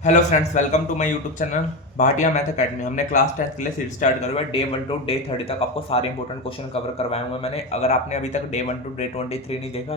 Hello friends, welcome to my YouTube channel Bhatia math academy. हमने class 10 के लिए series start करी हुआ है। डे 1 टू डे 30 तक आपको सारे इंपॉर्टेंट क्वेश्चन कवर करवाए हुए हैं मैंने। अगर आपने अभी तक डे 1 टू डे 23 नहीं देखा,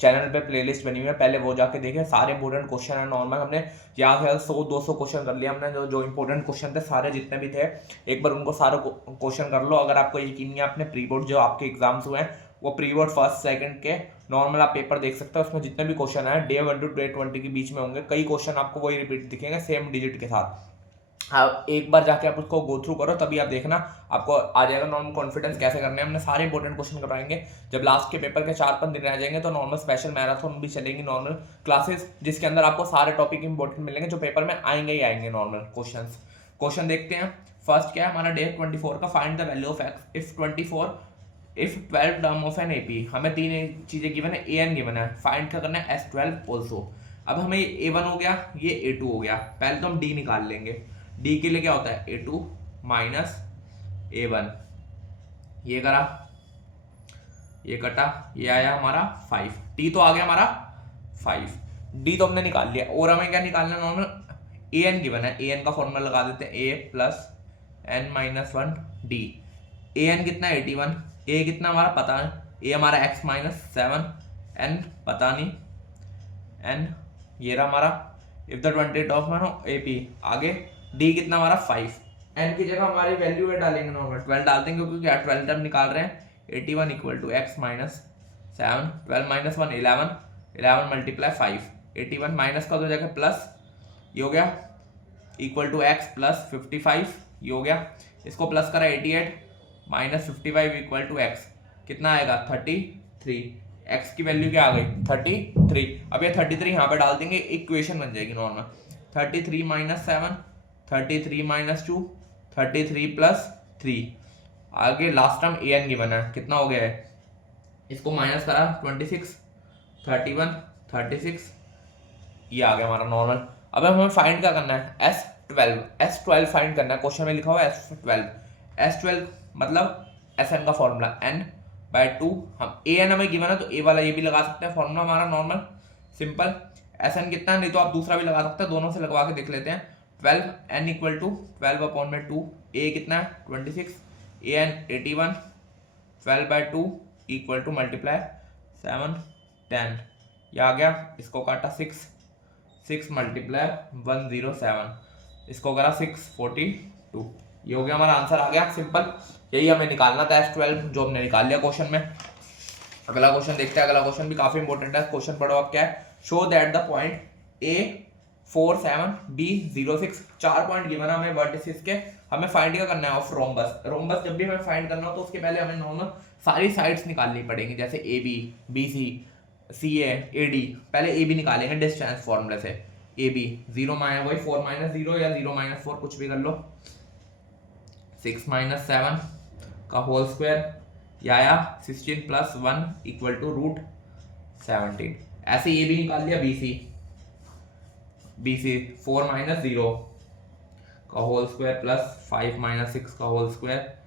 चैनल पे प्लेलिस्ट बनी हुई है, पहले वो जाके देखें। सारे इंपॉर्टेंट क्वेश्चन है नॉर्मल। हमने यहाँ से 100-200 क्वेश्चन कर लिया हमने। जो इंपॉर्टेंट क्वेश्चन थे सारे जितने भी थे, एक बार उनको सारे क्वेश्चन कर लो। अगर आपको यकीन नहीं है, आपने प्री बोर्ड जो आपके एग्जाम्स हुए हैं वो प्री बोर्ड फर्स्ट सेकंड के नॉर्मल आप पेपर देख सकते हो। उसमें जितने भी क्वेश्चन है डे 1 टू डे 20 के बीच में होंगे। कई क्वेश्चन आपको वही रिपीट दिखेंगे सेम डिजिट के साथ। हाँ, एक बार जाके आप उसको गो थ्रू करो, तभी आप देखना आपको आ जाएगा नॉर्मल कॉन्फिडेंस कैसे करने हैं। हमने सारे इंपॉर्टेंट क्वेश्चन करवाएंगे। जब लास्ट के पेपर के 4-5 दिन रह जाएंगे तो नॉर्मल स्पेशल मैराथन भी चलेंगी, नॉर्मल क्लासेस, जिसके अंदर आपको सारे टॉपिक इंपॉर्टेंट मिलेंगे जो पेपर में आएंगे ही आएंगे। नॉर्मल क्वेश्चन देखते हैं। फर्स्ट क्या है हमारा डे 24 का, find the value of x if 12 term of an AP. हमें तीन चीजें गिवन है, ए एन गिवन है, फाइंड क्या करना है, S12 ऑल्सो। अब हमें A1 हो गया, ये A2 हो गया। पहले तो हम D निकाल लेंगे। D के लिए क्या होता है, A2 माइनस A1। ये करा, ये कटा, ये आया हमारा 5। T तो आ गया हमारा 5, D तो हमने निकाल लिया। और हमें क्या निकालना है, नॉर्मल AN गिवन है। AN का फॉर्मूला लगा देते हैं, A plus N minus 1 D। AN कितना है 81, A कितना हमारा पता है, A हमारा X माइनस 7, N पता नहीं, N ये रहा हमारा। इफ द 20 ऑफ मानो AP। आगे D कितना हमारा 5। N की जगह हमारी वैल्यू में डालेंगे, नॉर्मल 12 डालते हैं क्योंकि क्या 12 टर्म निकाल रहे हैं। 81 equal to X minus 7, 12 minus 1 11, 11 multiply 5, 81 minus का दो जगह प्लस, ये हो गया इक्वल टू X प्लस 55, ये हो गया। इसको प्लस करा 88 माइनस 55 इक्वल टू X कितना आएगा 33। X की वैल्यू क्या आ गई 33। अब ये 33 यहाँ पे डाल देंगे, इक्वेशन बन जाएगी नॉर्मल। 33 minus 7, 33 minus 2, 33 plus 3। आगे लास्ट टर्म AN गिवन है, कितना हो गया है, इसको माइनस करा 26, 31, 36, ये आ गया हमारा नॉर्मल। अब हमें फाइंड क्या करना है, S12 फाइंड करना है। क्वेश्चन में लिखा हुआ है S12 मतलब Sn का फॉर्मूला n/2। हम An हमें गिवन है तो A वाला ये भी लगा सकते हैं फॉर्मूला हमारा नॉर्मल सिंपल। Sn कितना है, नहीं तो आप दूसरा भी लगा सकते हैं, दोनों से लगवा के देख लेते हैं। 12 n इक्वल टू 12/2। A कितना है 26, An 81, 12/2 इक्वल टू मल्टीप्लाई 7 10, ये आ गया। इसको काटा 6 मल्टीप्लाई 107, इसको करा 642, ये हो गया हमारा आंसर आ गया सिंपल। यही हमें निकालना था S12, जो हमने निकाल लिया क्वेश्चन में। अगला क्वेश्चन देखते हैं। अगला क्वेश्चन भी काफी इंपॉर्टेंट है। क्वेश्चन पढ़ो आप, क्या है, show that the point A47B06। 4 point given है हमें वर्टिसेस के। हमें फाइंड क्या करना है ऑफ रोम्बस। रोम्बस जब भी हमें फाइंड करना हो तो उसके पहले हमें नॉर्मल सारी साइड्स निकालनी पड़ेंगी, जैसे AB, BC, CA, AD। पहले AB निकालेंगे डिस्टेंस फॉर्मूले से। AB 0 माइनस वही 4 माइनस 0 या 0 माइनस 4 कुछ भी कर लो। 6 माइनस 7 का होल स्क्वायर, ये आया 16 प्लस 1 इक्वल टू रूट 17। ऐसे ये भी निकाल लिया BC 4 माइनस 0 का होल स्क्वायर प्लस 5 माइनस 6 का whole square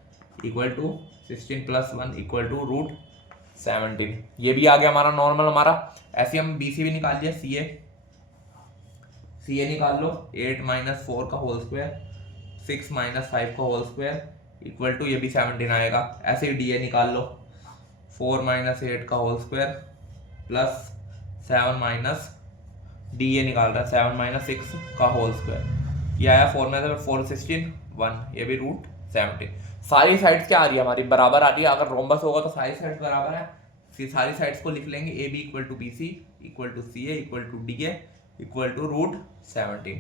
equal to 16 plus 1 equal to root 17। ये भी आ गया हमारा नॉर्मल हमारा। ऐसे हम BC भी निकाल लिया, CA निकाल लो 8 माइनस 4 का होल स्क्वायर, 6 माइनस 5 का होल स्क्वायर इक्वल टू, ये भी 17 आएगा। ऐसे ही DA निकाल लो 4 माइनस 8 का whole square plus 7 minus, DA निकाल रहा है 7 माइनस 6 का होल स्क्वायर, ये आया 4 में 4 16 1, ये भी रूट 17। सारी साइड्स क्या आ रही है हमारी, बराबर आ रही है। अगर रोम्बस होगा तो सारी साइड्स बराबर है। फिर सारी साइड्स को लिख लेंगे, AB equal to BC equal to CA equal to DA equal to root 17।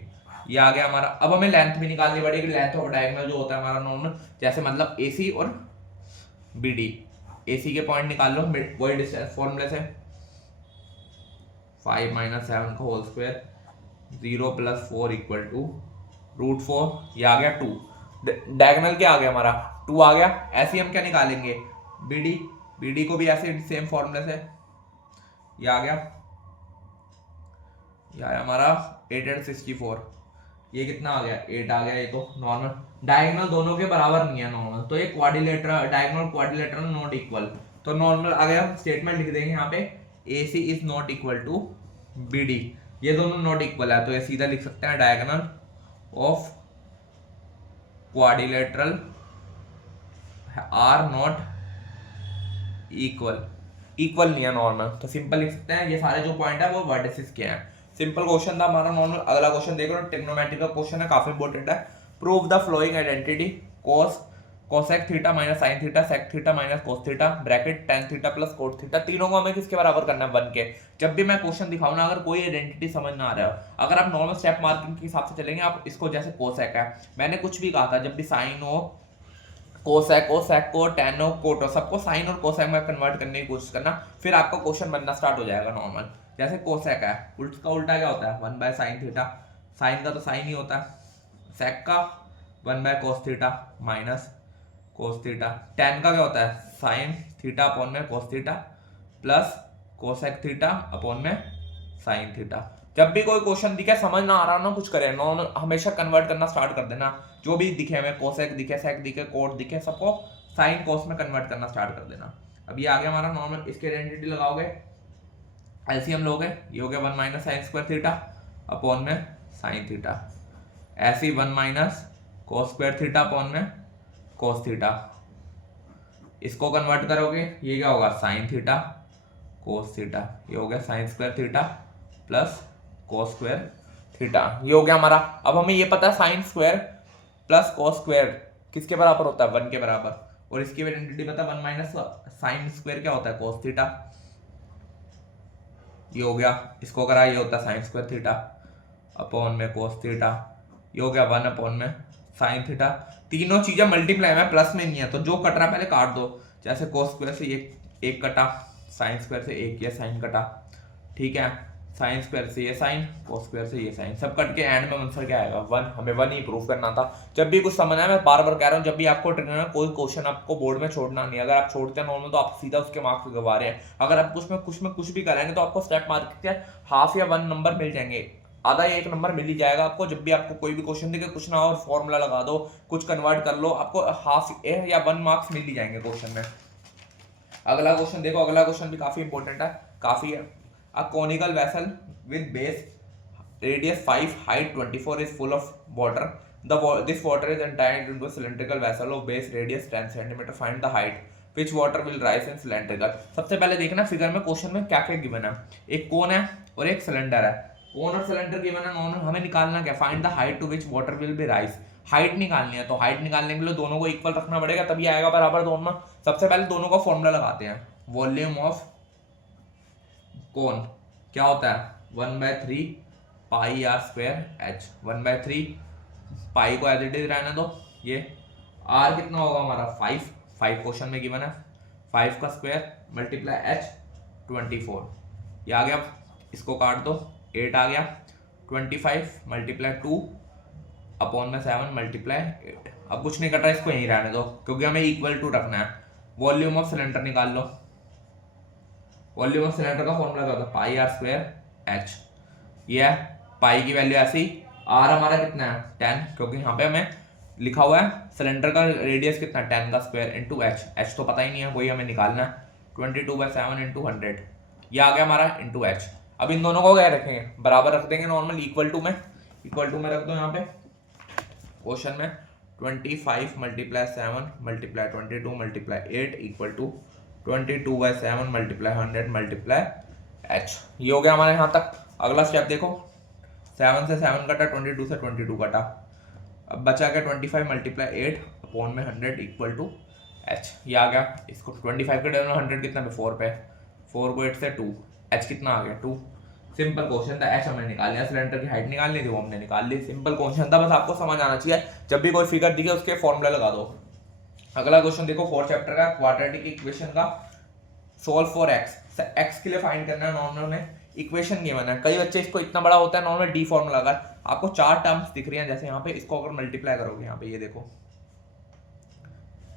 ये आ गया हमारा। अब हमें लेंथ भी निकालनी पड़ेगी। लेंथ ऑफ डायगोनल जो होता है हमारा नॉर्मल, जैसे मतलब AC और BD। AC के पॉइंट निकाल लो वही डिस्टेंस फॉर्मूले से। 5 माइनस 7 का whole square, 0 plus 4 equal to root 4, ये आ गया 2। डायगोनल क्या आ गया हमारा 2 आ गया। ऐसे हम क्या निकालेंगे BD को भी ऐसे सेम फॉर्मूले से, ये आ गया, ये आया हमारा 8 8 64। ये कितना आ गया 8 आ गया। ये तो नॉर्मल डायगोनल दोनों के बराबर नहीं है नॉर्मल, तो ये quadrilateral diagonal quadrilateral not equal. तो नॉर्मल आ गया, स्टेटमेंट लिख देंगे यहाँ पे AC is not equal to BD। ये दोनों नॉट इक्वल है तो ये सीधा लिख सकते हैं diagonal of quadrilateral are not equal, equal नहीं है नॉर्मल, तो सिंपल लिख सकते हैं ये सारे जो पॉइंट है वो वर्टिसेस के हैं। सिंपल क्वेश्चन था हमारा नॉर्मल। अगला क्वेश्चन देख लो, ट्रिग्नोमेट्री का क्वेश्चन है, काफी इंपॉर्टेंट है। Prove the following identity cos cosec theta minus sine theta sec theta minus cos theta bracket tan theta plus cot theta, तीनों को हमें किसके बराबर करना है, 1 के। जब भी मैं क्वेश्चन दिखाऊं ना, अगर कोई आइडेंटिटी समझ ना आ रहा हो, अगर आप नॉर्मल स्टेप मार्किंग के हिसाब से चलेंगे, आप इसको जैसे कोसेक है, मैंने कुछ भी कहा था, जब भी साइन हो, कोसेक हो, सेक हो, टेन हो, कोट हो, सबको साइन और कोसेक में कन्वर्ट करने की कोशिश करना, फिर आपका क्वेश्चन बनना स्टार्ट हो जाएगा नॉर्मल। जैसे कोसेक है, उसका उल्टा क्या होता है, 1/sin थीटा, साइन का तो साइन ही होता है, सेक का 1/cos theta minus cos theta, ten का क्या होता है, साइन थीटा अपॉन में cos theta plus cosec theta upon में साइन थीटा। जब भी कोई क्वेश्चन दिखे समझ ना आ रहा ना, कुछ करें नॉर्मल, हमेशा कन्वर्ट करना स्टार्ट कर देना। जो भी दिखे हमें, कोसेक दिखे, सेक दिखे, कोट दिखे, सबको साइन कोस में कन्वर्ट करना स्टार्ट कर देना। अब ये आ गया हमारा नॉर्मल, इसके आइडेंटिटी लगाओगे, एलसीएम लोगे, ये हो गया 1 minus sine square theta upon में साइन थीटा, ऐसे 1 minus cos square theta upon में कोस थीटा। इसको कन्वर्ट करोगे, ये क्या होगा, साइन थीटा कोस थीटा, ये हो गया sine square theta plus cos square theta, ये हो गया हमारा। अब हमें ये पता है sine square plus cos square किसके बराबर होता है, 1 के बराबर, और इसकी आइडेंटिटी पता है 1 माइनस साइन स्क्वायर क्या होता है, कोस थीटा, ये हो गया। इसको करा, ये होता है साइन स्क्वायर थीटा अपॉन में कोस थीटा, ये हो गया 1 अपॉन में साइन थीटा। तीनों चीजें मल्टीप्लाई में, प्लस में नहीं है, तो जो कट रहा है पहले काट दो। जैसे कोस स्क्वायर से एक कटा, साइन स्क्वायर से एक ये साइन कटा, ठीक है, साइन स्क्वायर से ये साइन, कोस स्क्वायर से ये साइन, सब कट के एंड में आंसर क्या आएगा, 1। हमें 1 ही प्रूव करना था। जब भी कुछ समझ आए, मैं बार बार कह रहा हूँ, जब भी आपको ट्रिग्नोमेट्री में कोई क्वेश्चन आपको बोर्ड में छोड़ना नहीं है। अगर आप छोड़ते हैं नॉर्मल तो आप सीधा उसके मार्क्स गवा रहे हैं। अगर आप कुछ भी करेंगे तो आपको स्टेप मार्क के हाफ या 1 नंबर मिल जाएंगे, आधा या 1 नंबर मिल ही जाएगा आपको। जब भी आपको कोई भी क्वेश्चन दिखे, कुछ ना और फॉर्मूला लगा दो, कुछ कन्वर्ट कर लो, आपको हाफ या 1 मार्क्स मिल ही जाएंगे क्वेश्चन में। अगला क्वेश्चन देखो, अगला क्वेश्चन भी काफी इंपॉर्टेंट है, काफी है। A conical vessel with base radius 5 height 24 is full of water. This water is entirely into a cylindrical vessel of base radius 10 cm. Find the height which water will rise in cylindrical. सबसे पहले देखना figure में, question में क्या क्या given है। एक कोन है और एक सिलेंडर है, कोन और सिलेंडर गिवन है नॉर्मल। हमें निकालना क्या, find the height to which water will be rise, height निकालनी है। तो हाइट निकालने के लिए दोनों को इक्वल रखना पड़ेगा, तभी आएगा बराबर दोनों। सबसे पहले दोनों का फॉर्मूला लगाते हैं। वॉल्यूम ऑफ कोन क्या होता है, 1/3 पाई आर स्क्वायर एच, 1/3 पाई को एज इट इज रहने दो। ये आर कितना होगा हमारा 5 क्वेश्चन में गिवन है, 5 का स्क्वायर मल्टीप्लाई एच 24, ये आ गया। इसको काट दो, 8 आ गया। 25 मल्टीप्लाई 2 अपॉन में 7 मल्टीप्लाई 8। अब कुछ नहीं कट रहा, इसको यहीं रहने दो क्योंकि हमें इक्वल टू रखना है। वॉल्यूम ऑफ सिलेंडर निकाल लो, वॉल्यूम ऑफ सिलेंडर का फॉर्मूला क्या होता है, पाई आर स्क्वायर एच। ये है पाई की वैल्यू ऐसी, आर हमारा कितना है 10, क्योंकि यहाँ पे हमें लिखा हुआ है सिलेंडर का रेडियस कितना है 10 का स्क्वायर इंटू एच, एच तो पता ही नहीं है, वही हमें निकालना है। 22/7 इंटू 100, ये आ गया हमारा इंटू एच। अब इन दोनों को क्या रखेंगे, बराबर रख देंगे नॉर्मल, इक्वल टू में रख दो यहाँ पे क्वेश्चन में। 25 multiply 7 multiply 22 multiply 8 equal to 22/7 multiply 100 multiply h. ये हो गया हमारे यहाँ तक। अगला स्टेप देखो, 7 से 7 कटा, 22 से 22 कटा, अब बचा क्या 25 मल्टीप्लाई 8 अपॉन में 100 इक्वल टू एच। ये आ गया। इसको 25 के डेल में 100 कितना पे 4 पे, 4 को 8 से 2, एच कितना आ गया 2। सिंपल क्वेश्चन था, एच हमने निकाल लिया, सिलेंडर की हाइट निकालनी थी वो हमने निकाल ली। सिंपल क्वेश्चन था, बस आपको समझ आना चाहिए। जब भी कोई फिगर दिखे उसके फॉर्मूला लगा दो। अगला क्वेश्चन देखो 4th चैप्टर का, क्वाड्रेटिक इक्वेशन का सोल्व फॉर एक्स। एक्स के लिए फाइंड करना है नॉर्मल में, इक्वेशन गिवन है। कई बच्चे इसको इतना बड़ा होता है नॉर्मल डी फॉर्मूला का, आपको 4 टर्म्स दिख रही हैं जैसे यहाँ पे, इसको अगर मल्टीप्लाई करोगे यहाँ पे, ये देखो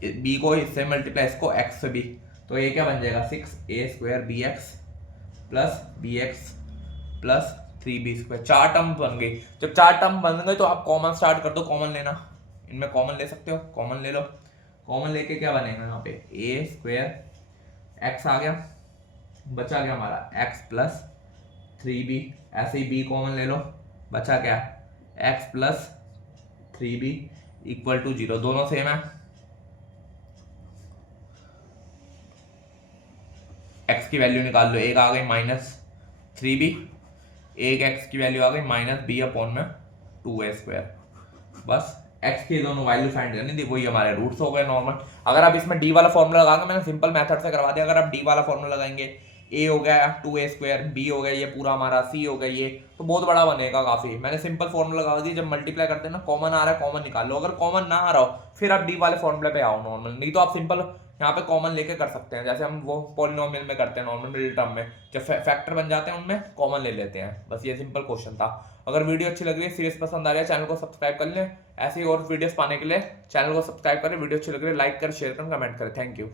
बी को इससे मल्टीप्लाई, इसको एक्स से बी, तो ये क्या बन जाएगा 6a² bx plus bx plus 3b²। 4 term बन गई। जब 4 टर्म बन गए तो आप कॉमन स्टार्ट कर दो, कॉमन लेना, इनमें कॉमन ले सकते हो, कॉमन ले लो। कॉमन लेके क्या बनेगा यहाँ पे a² x आ गया, बचा गया हमारा x प्लस 3b, ऐसे ही b कॉमन ले लो, बचा क्या, x plus 3b equal to 0, दोनों सेम है। x की वैल्यू निकाल लो, एक आ गई -3b, एक x की वैल्यू आ गई -b/2a²। बस x की दोनों वैल्यू फाइंड करनी थी, वही हमारे रूट्स हो गए नॉर्मल। अगर आप इसमें d वाला फॉर्मूला लगाओगे, मैंने सिंपल मेथड से करवा दिया, अगर आप d वाला फॉर्मूला लगाएंगे, a हो गया 2a², b हो गया ये पूरा हमारा, c हो गया ये, तो बहुत बड़ा बनेगा काफी। मैंने सिंपल फॉर्मूला लगा दी, जब मल्टीप्लाई करते हैं ना, कॉमन आ रहा है कॉमन निकाल लो, अगर कॉमन ना आ रहा हो फिर आप d वाले फॉर्मूले पे आओ नॉर्मल, नहीं तो आप सिंपल यहाँ पे कॉमन लेके कर सकते हैं, जैसे हम वो पॉलिनोमियल में करते हैं नॉर्मल मिडिल टर्म में, जब फैक्टर बन जाते हैं उनमें कॉमन ले लेते हैं। बस ये सिंपल क्वेश्चन था। अगर वीडियो अच्छी लग रही है, सीरीज पसंद आ रही है, चैनल को सब्सक्राइब कर लें। ऐसी और वीडियोस पाने के लिए चैनल को सब्सक्राइब करें। वीडियो अच्छी लग रही है लाइक करें, शेयर करें, कमेंट करें। Thank you.